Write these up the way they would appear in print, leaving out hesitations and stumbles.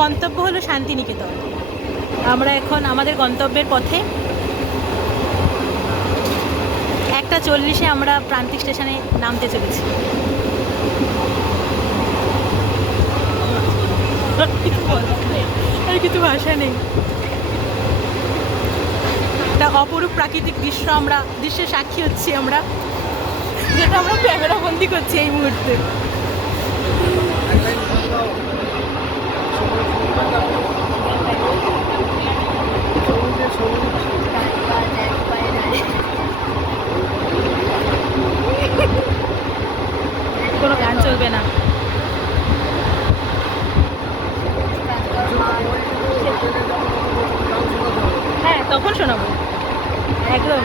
গন্তব্য হলো শান্তিনিকেতন। আমরা এখন আমাদের গন্তব্যের পথে 1:40-এ আমরা প্রান্তিক স্টেশনে নামতে চলেছি। আর কিছু ভাষা নেই। একটা অপরূপ প্রাকৃতিক দৃশ্যের সাক্ষী হচ্ছি আমরা, যেটা আমরা ক্যামেরা বন্দি করছি এই মুহূর্তে। কোনো গান চলবে না। হ্যাঁ, তখন শোনাবো একদম।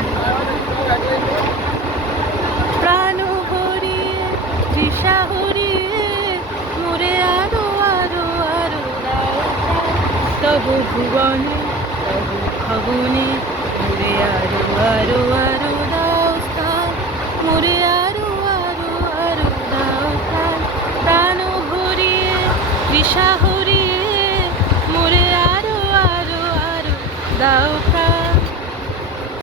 প্রাণ ভরিয়ে তৃষা হরিয়ে মোরে আরো আরো আরো তবু ভুবনে তবু ভবনে মোরে আরো আরো আরো দাও স্থান, মোরে আরো আরো আরো দাও স্থান। প্রাণ ভরিয়ে তৃষা হরিয়ে মোরে আরো আরো আরো দাও।